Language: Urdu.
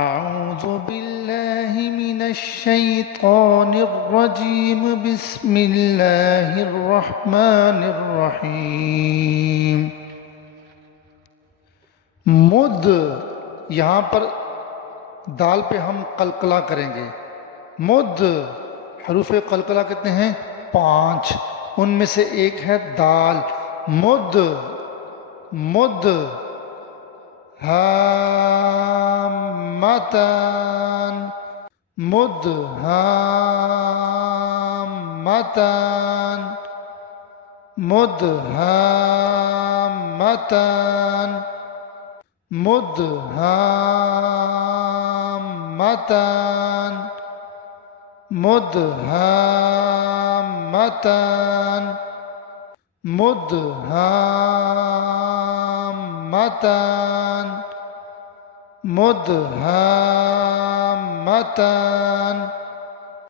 أعوذ بالله من الشيطان الرجيم بسم الله الرحمن الرحیم۔ مد، یہاں پر دال پہ ہم قلقلہ کریں گے۔ مد، حروف قلقلہ کتنے ہیں؟ 5، ان میں سے ایک ہے دال۔ مد مد ہامتان، مد ہامتان، مد ہامتان، مد ہامتان، مد ہامتان، مد ہامتان، مد ہامتان،